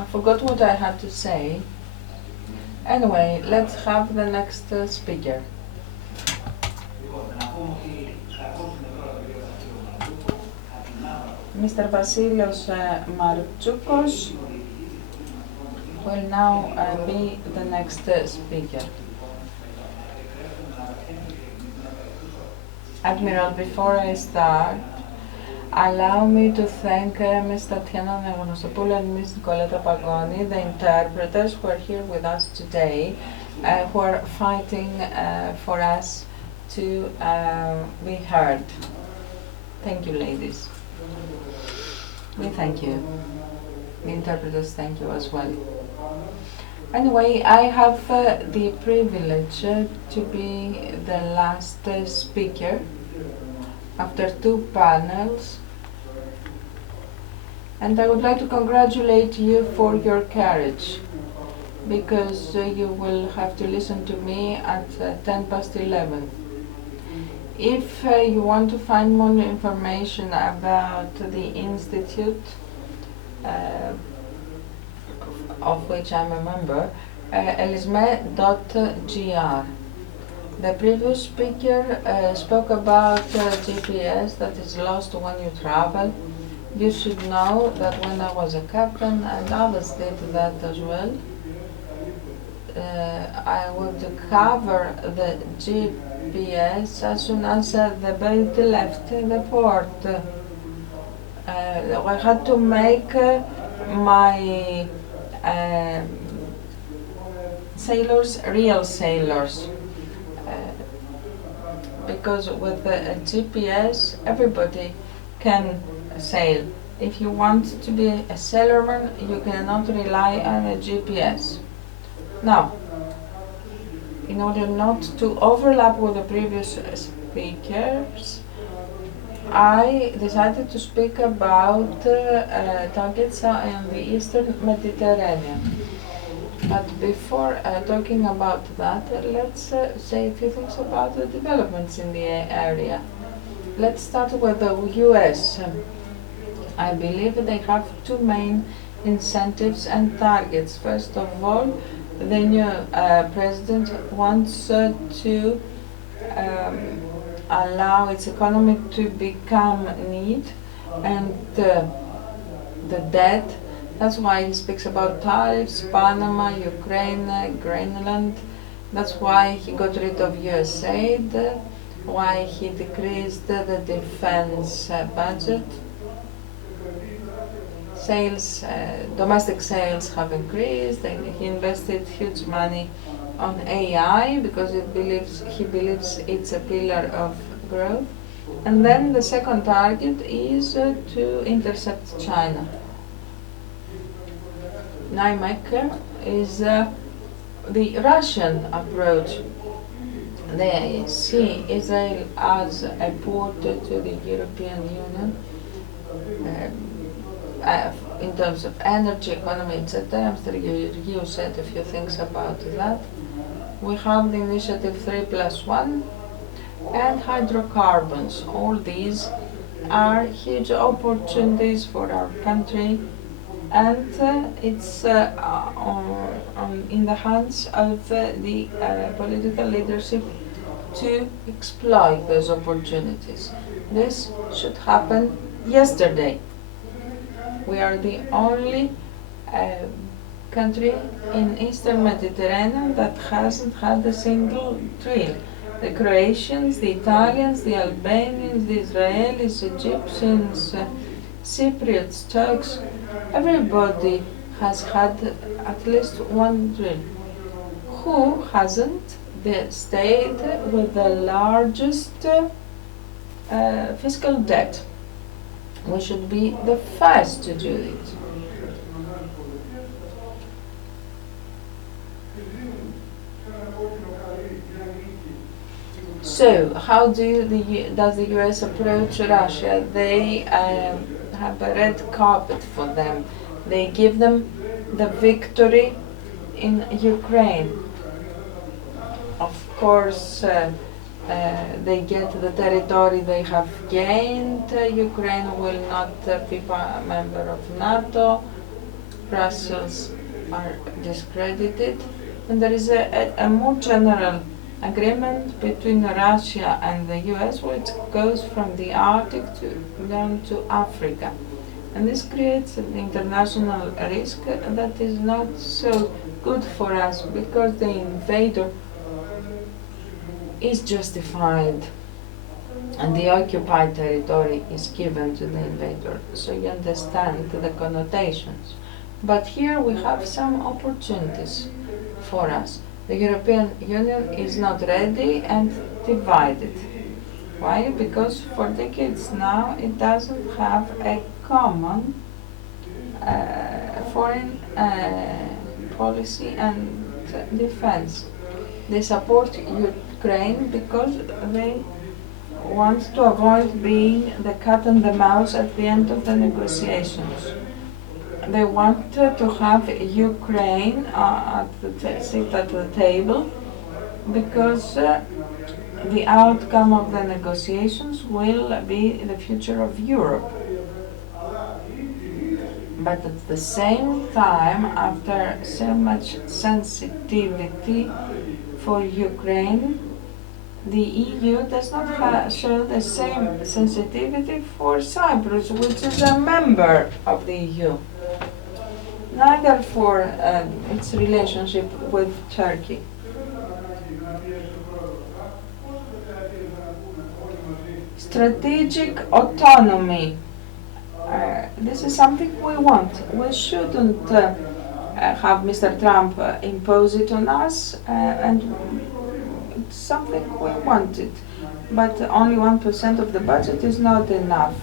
I forgot what I had to say. Anyway, let's have the next speaker. Mr. Vasilios Martzoukos will now be the next speaker. Admiral, before I start, allow me to thank Ms. Tatiana Negonostopoulou and Ms. Nicoletta Pagoni, the interpreters who are here with us today, who are fighting for us to be heard. Thank you, ladies. We thank you. The interpreters thank you as well. Anyway, I have the privilege to be the last speaker after 2 panels, and I would like to congratulate you for your courage, because you will have to listen to me at 11:10. If you want to find more information about the Institute, of which I'm a member, elisme.gr. The previous speaker spoke about GPS that is lost when you travel. You should know that when I was a captain, and others did that as well, I would cover the GPS as soon as the boat left the port. I had to make my sailors real sailors, because with a GPS everybody can sail. If you want to be a sailorman, you cannot rely on a GPS. Now, in order not to overlap with the previous speakers, I decided to speak about targets in the Eastern Mediterranean. But before talking about that, let's say a few things about the developments in the area. Let's start with the US. I believe they have 2 main incentives and targets. First of all, the new president wants to allow its economy to become neat and the debt. That's why he speaks about tariffs, Panama, Ukraine, Greenland. That's why he got rid of US aid, why he decreased the defense budget. Sales, domestic sales have increased, and he invested huge money on AI because he believes it's a pillar of growth. And then the second target is to intercept China. NIMEC is the Russian approach. They see Israel as a port to the European Union in terms of energy, economy, etc. I'm sure you said a few things about that. We have the initiative 3+1 and hydrocarbons. All these are huge opportunities for our country, and it's in the hands of the political leadership to exploit those opportunities. This should happen yesterday. We are the only country in Eastern Mediterranean that hasn't had a single drill. The Croatians, the Italians, the Albanians, the Israelis, Egyptians, Cypriots, Turks, everybody has had at least one drill. Who hasn't? The state with the largest fiscal debt. We should be the first to do it. So, how does the US approach Russia? They have a red carpet for them. They give them the victory in Ukraine. Of course, they get the territory they have gained. Ukraine will not be a member of NATO. Brussels are discredited, and there is a more general agreement between Russia and the US, which goes from the Arctic down to Africa. And this creates an international risk that is not so good for us, because the invader is justified and the occupied territory is given to the invader. So you understand the connotations. But here we have some opportunities for us. The European Union is not ready and divided. Why? Because for decades now it doesn't have a common foreign policy and defense. They support Ukraine because they want to avoid being the cat and the mouse at the end of the negotiations. They want to have Ukraine sit at the table, because the outcome of the negotiations will be the future of Europe. But at the same time, after so much sensitivity for Ukraine, the EU does not show the same sensitivity for Cyprus, which is a member of the EU. Neither for its relationship with Turkey. Strategic autonomy. This is something we want. We shouldn't have Mr. Trump impose it on us, and it's something we wanted. But only 1% of the budget is not enough.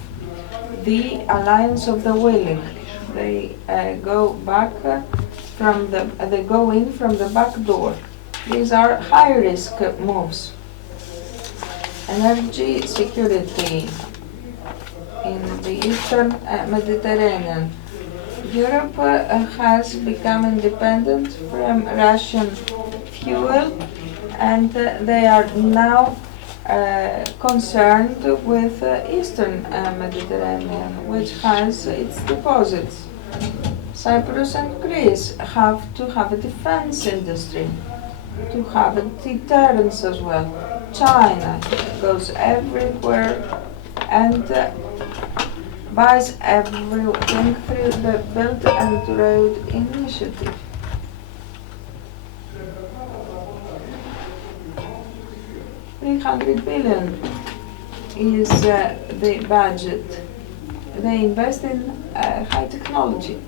The alliance of the willing. They go back they go in from the back door. These are high risk moves. Energy security in the Eastern Mediterranean. Europe has become independent from Russian fuel, and they are now concerned with Eastern Mediterranean, which has its deposits. Cyprus and Greece have to have a defense industry, to have a deterrence as well. China goes everywhere and buys everything through the Belt and Road Initiative. $300 billion is the budget. They invest in high technology.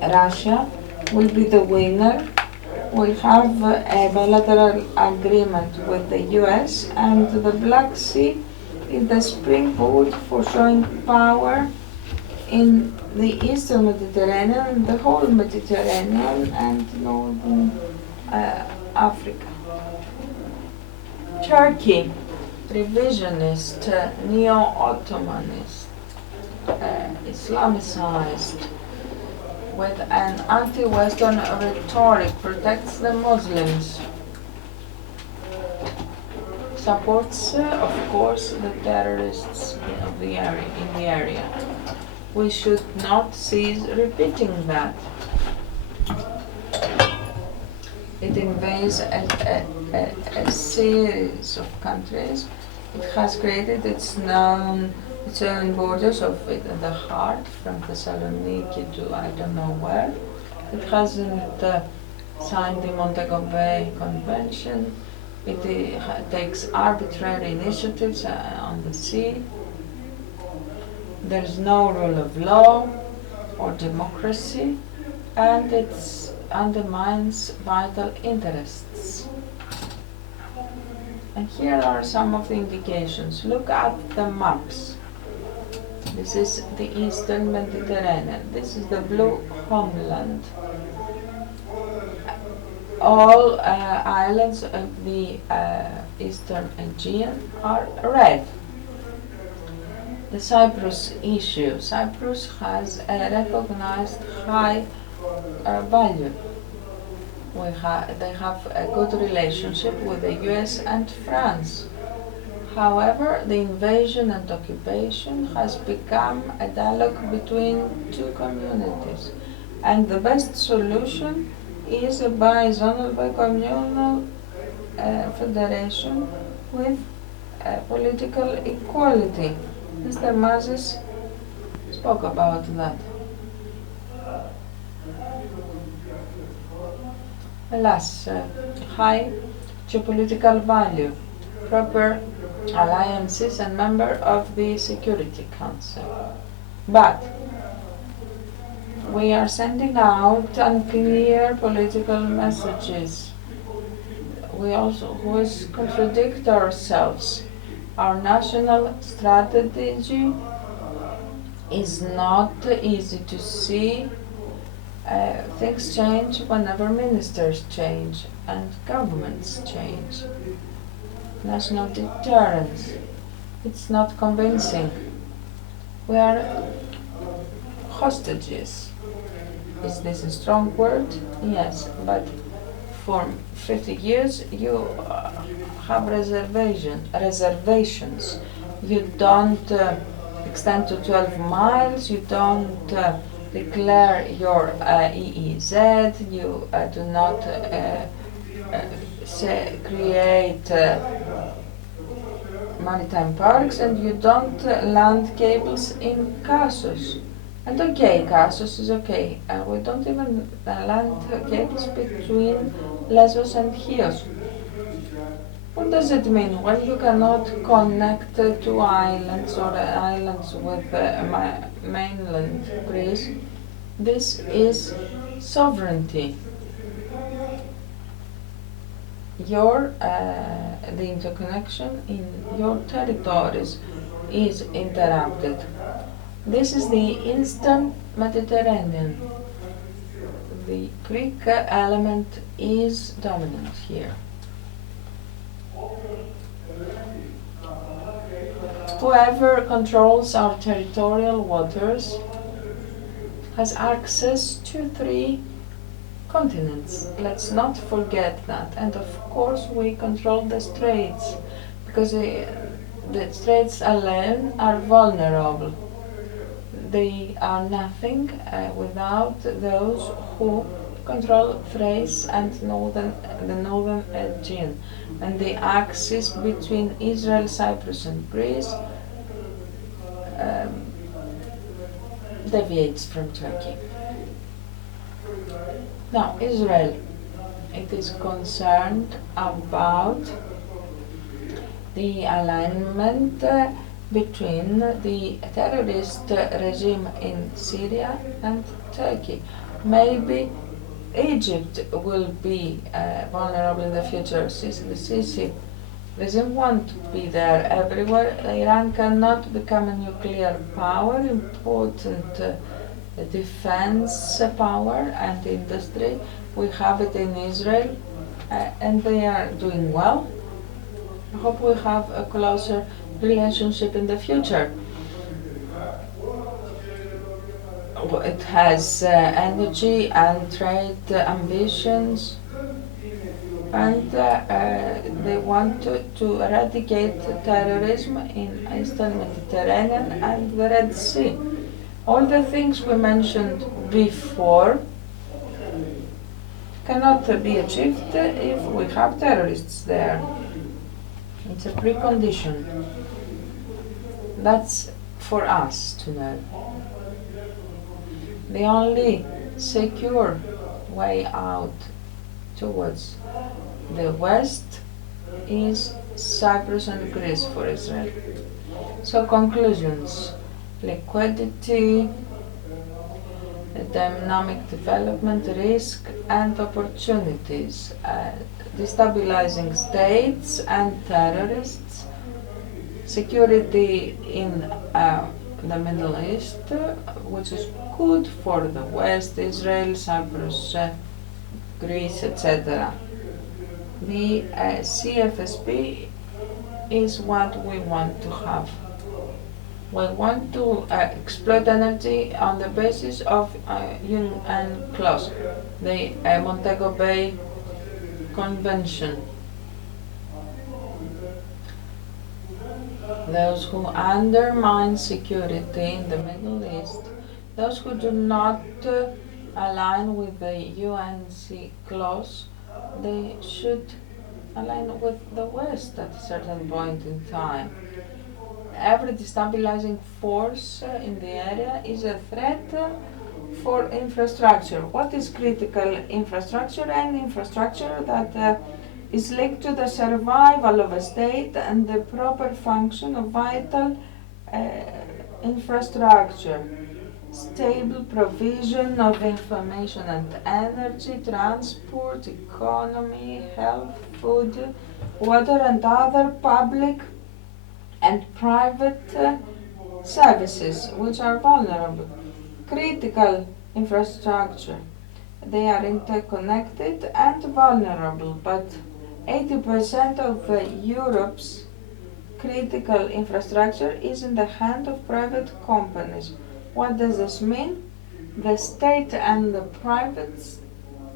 Russia will be the winner. We have a bilateral agreement with the US, and the Black Sea is the springboard for showing power in the Eastern Mediterranean, the whole Mediterranean, and Northern Africa. Turkey, revisionist, neo-Ottomanist, Islamicized, with an anti-Western rhetoric, protects the Muslims, supports, of course, the terrorists in the area. We should not cease repeating that. It invades a series of countries. It has created its own borders of it in the heart, from Thessaloniki to I don't know where. It hasn't signed the Montego Bay Convention. It takes arbitrary initiatives on the sea. There's no rule of law or democracy, and it undermines vital interests. And here are some of the indications. Look at the maps. This is the Eastern Mediterranean. This is the blue homeland. All islands of the Eastern Aegean are red. The Cyprus issue. Cyprus has a recognized high value. They have a good relationship with the US and France. However, the invasion and occupation has become a dialogue between two communities, And the best solution is a bi-zonal, bi-communal federation with political equality. Mr. Mazis spoke about that. Alas, high geopolitical value, proper alliances and member of the Security Council. But we are sending out unclear political messages. We also always contradict ourselves. Our national strategy is not easy to see. Things change whenever ministers change and governments change. National deterrence. It's not convincing. We are hostages. Is this a strong word? Yes, but for 50 years you have reservations. You don't extend to 12 miles, you don't declare your EEZ, you do not create maritime parks, and you don't land cables in Kassos. And okay, Kassos is okay. We don't even land cables between Lesbos and Chios. What does it mean when you cannot connect two islands or islands with mainland Greece? This is sovereignty. The interconnection in your territories is interrupted. This is the Eastern Mediterranean. The Greek element is dominant here. Whoever controls our territorial waters has access to 3 continents. Let's not forget that. And of course we control the straits, because the straits alone are vulnerable. They are nothing without those who control Thrace and the northern Aegean, and the axis between Israel, Cyprus and Greece deviates from Turkey. Now, Israel, it is concerned about the alignment between the terrorist regime in Syria and Turkey. Maybe Egypt will be vulnerable in the future. The Sisi doesn't want to be there everywhere. Iran cannot become a nuclear power, important defense power and industry. We have it in Israel and they are doing well. I hope we have a closer relationship in the future. It has energy and trade ambitions, and they want to eradicate terrorism in Eastern Mediterranean and the Red Sea. All the things we mentioned before cannot be achieved if we have terrorists there. It's a precondition. That's for us to know. The only secure way out towards the west is Cyprus and Greece for Israel. So conclusions: liquidity, dynamic development, risk and opportunities, destabilizing states and terrorists, security in the Middle East, which is good for the West, Israel, Cyprus, Greece, etc. The CFSP is what we want to have. We want to exploit energy on the basis of UN clause, the Montego Bay Convention. Those who undermine security in the Middle East, those who do not align with the UNC clause. They should align with the West at a certain point in time. Every destabilizing force in the area is a threat for infrastructure. What is critical infrastructure? And infrastructure that is linked to the survival of a state and the proper function of vital infrastructure. Stable provision of information and energy, transport, economy, health, food, water and other public and private services which are vulnerable. Critical infrastructure. They are interconnected and vulnerable, but 80% of Europe's critical infrastructure is in the hand of private companies. What does this mean? The state and the privates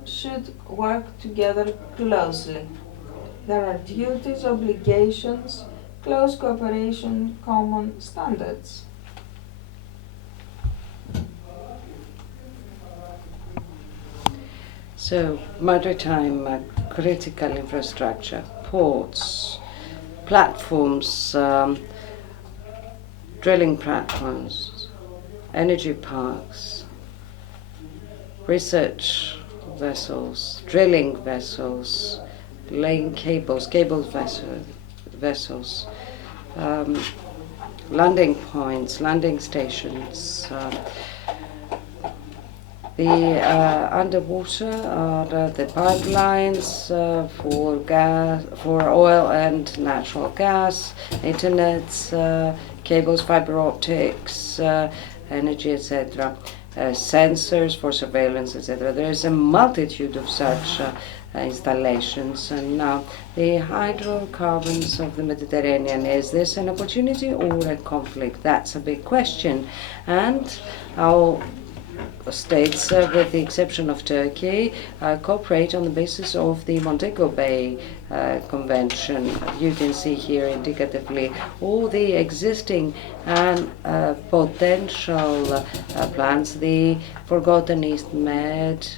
should work together closely. There are duties, obligations, close cooperation, common standards. So, maritime critical infrastructure, ports, platforms, drilling platforms, energy parks, research vessels, drilling vessels, laying cables, vessels, landing points, landing stations. The underwater are the pipelines for gas, for oil and natural gas, internet, cables, fiber optics, energy, etc. Sensors for surveillance, etc. There is a multitude of such installations. And now, the hydrocarbons of the Mediterranean, is this an opportunity or a conflict? That's a big question. And our states, with the exception of Turkey, cooperate on the basis of the Montego Bay Convention. You can see here indicatively all the existing and potential plans, the Forgotten East Med,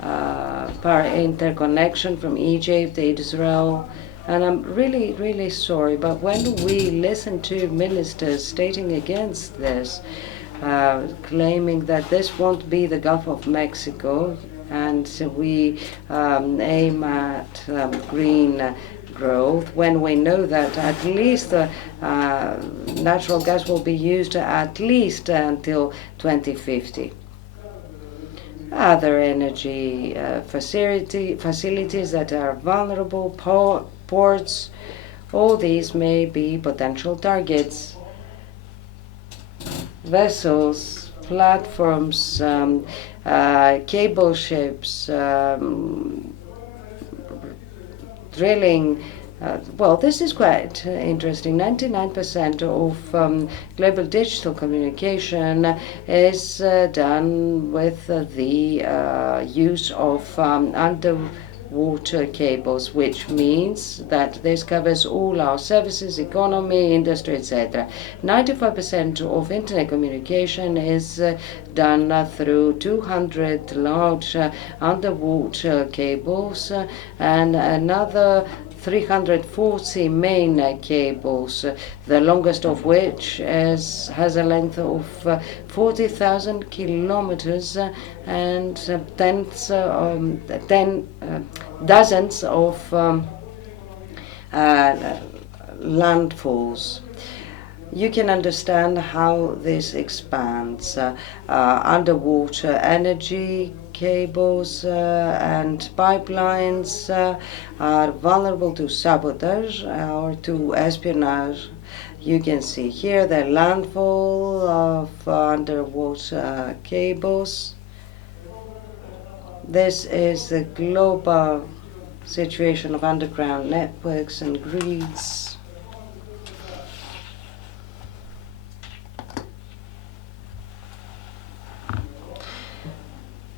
power interconnection from Egypt, Israel. And I'm really, really sorry, but when we listen to ministers stating against this, claiming that this won't be the Gulf of Mexico, and we aim at green growth, when we know that at least natural gas will be used at least until 2050. Other energy facilities that are vulnerable, ports, all these may be potential targets. Vessels, platforms, cable ships, drilling. Well, this is quite interesting. 99% of global digital communication is done with the use of underwater cables, which means that this covers all our services, economy, industry, etc. 95% of internet communication is done through 200 large underwater cables and another 340 main cables, the longest of which has a length of 40,000 kilometers and dozens of landfalls. You can understand how this expands. Underwater energy cables and pipelines are vulnerable to sabotage or to espionage. You can see here the landfall of underwater cables. This is the global situation of underground networks and grids.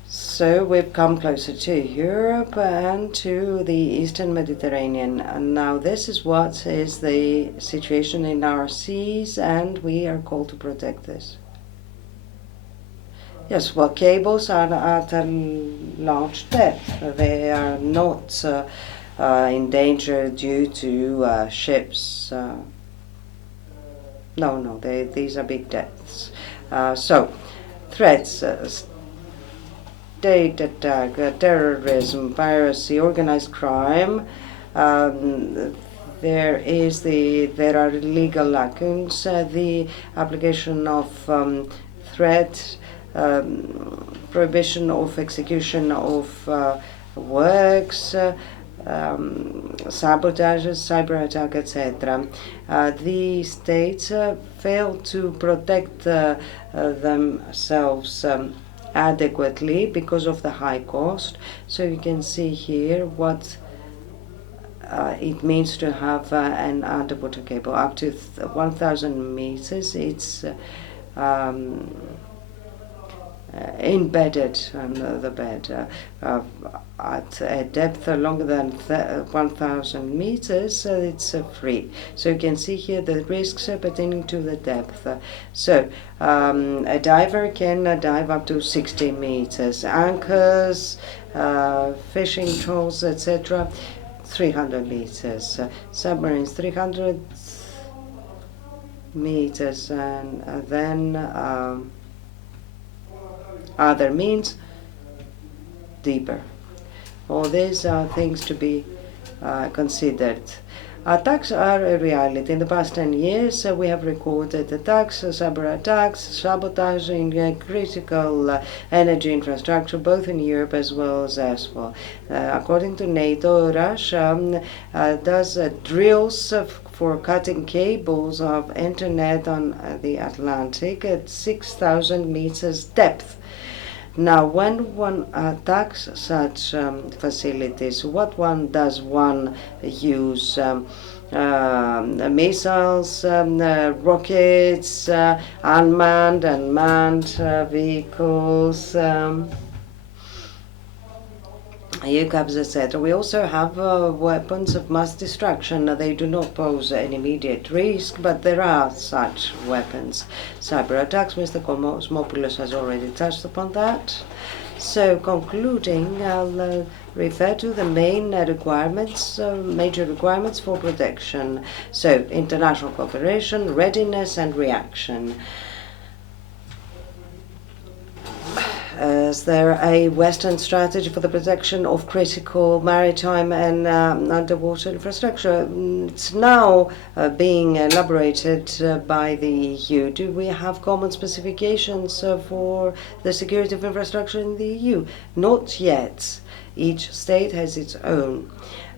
So we've come closer to Europe and to the Eastern Mediterranean. And now this is what is the situation in our seas, and we are called to protect this. Yes, well, cables are at a large depth. They are not in danger due to ships. No, these are big depths. So, threats, state attack, terrorism, piracy, organized crime. Um, there are legal lacunes. The application of threat, prohibition of execution of works. Sabotages, cyber attack, etc. The states fail to protect themselves adequately because of the high cost. So you can see here what it means to have an underwater cable up to 1,000 meters. It's embedded under the bed at a depth longer than 1,000 meters. It's free. So you can see here the risks pertaining to the depth. So a diver can dive up to 60 meters. Anchors, fishing trawls, etc. 300 meters. Submarines 300 meters, and then other means deeper. All these are things to be considered. Attacks are a reality. In the past 10 years, we have recorded attacks, cyber attacks, sabotage in critical energy infrastructure, both in Europe as well as elsewhere. According to NATO, Russia does drills for cutting cables of internet on the Atlantic at 6,000 meters depth. Now, when one attacks such facilities, what one does one use? Missiles, rockets, unmanned and manned vehicles, UCAVs, etc. We also have weapons of mass destruction. They do not pose an immediate risk, but there are such weapons. Cyber attacks, Mr. Kosmopoulos has already touched upon that. So, concluding, I'll refer to the main requirements, major requirements for protection. So, international cooperation, readiness and reaction. Is there a Western strategy for the protection of critical maritime and underwater infrastructure? It's now being elaborated by the EU. Do we have common specifications for the security of infrastructure in the EU? Not yet. Each state has its own.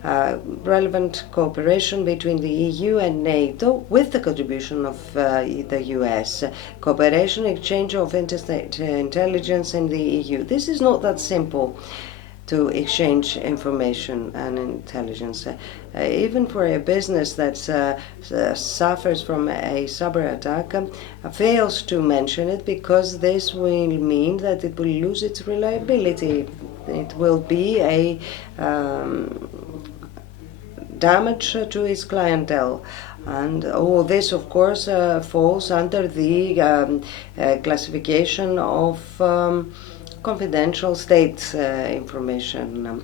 Relevant cooperation between the EU and NATO with the contribution of the US. Cooperation, exchange of interstate intelligence in the EU. This is not that simple to exchange information and intelligence. Even for a business that suffers from a cyber attack, fails to mention it because this will mean that it will lose its reliability. It will be a damage to its clientele. And all this, of course, falls under the classification of confidential state information.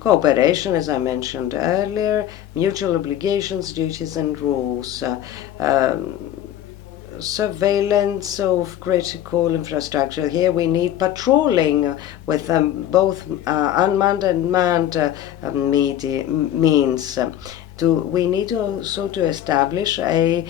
Cooperation, as I mentioned earlier, mutual obligations, duties and rules. Surveillance of critical infrastructure. Here we need patrolling with both unmanned and manned means. We need also to establish a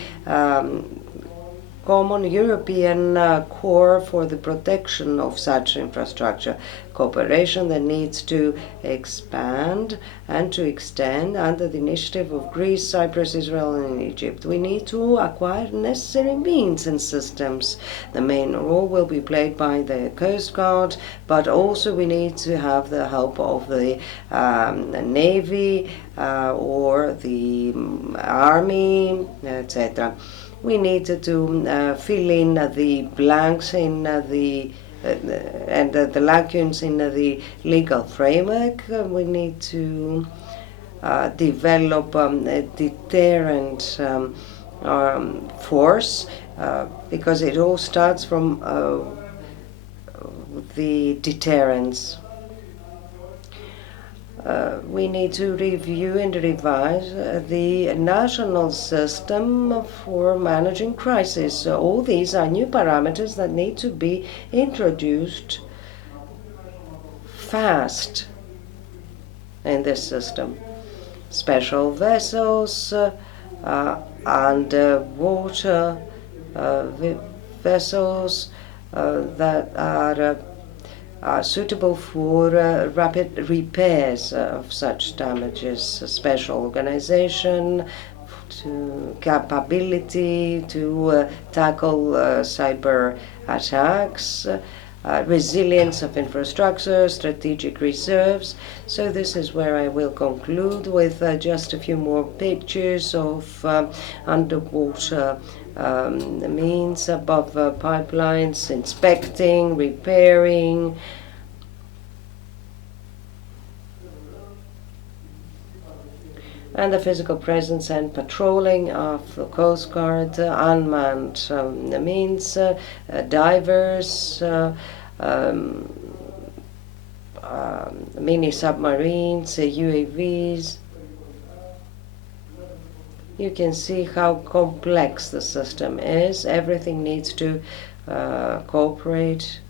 common European core for the protection of such infrastructure. Cooperation that needs to expand and to extend under the initiative of Greece, Cyprus, Israel and Egypt. We need to acquire necessary means and systems. The main role will be played by the Coast Guard, but also we need to have the help of the Navy or the Army, etc. We need to fill in the blanks in the and the lacunes in the legal framework. We need to develop a deterrent force because it all starts from the deterrence. We need to review and revise the national system for managing crisis. So all these are new parameters that need to be introduced fast in this system. Special vessels, underwater vessels that are suitable for rapid repairs of such damages, special organization, to capability to tackle cyber attacks, resilience of infrastructure, strategic reserves. So this is where I will conclude with just a few more pictures of underwater means above pipelines, inspecting, repairing. And the physical presence and patrolling of the Coast Guard, unmanned means, divers, mini submarines, UAVs. You can see how complex the system is. Everything needs to cooperate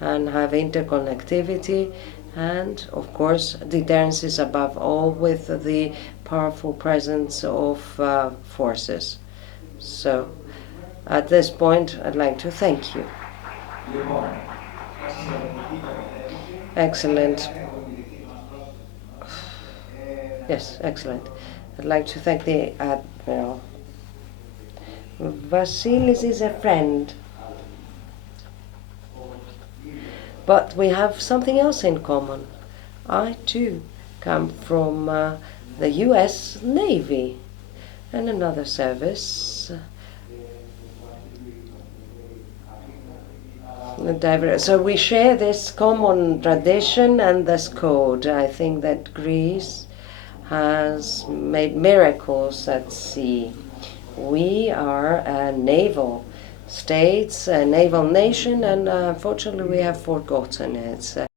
and have interconnectivity. And of course, deterrence is above all with the powerful presence of forces. So at this point, I'd like to thank you. Excellent. Yes, excellent. I'd like to thank the Admiral. Vasilios is a friend. But we have something else in common. I too come from the US Navy and another service. So we share this common tradition and this code. I think that Greece has made miracles at sea. We are a naval states, a naval nation, and unfortunately we have forgotten it.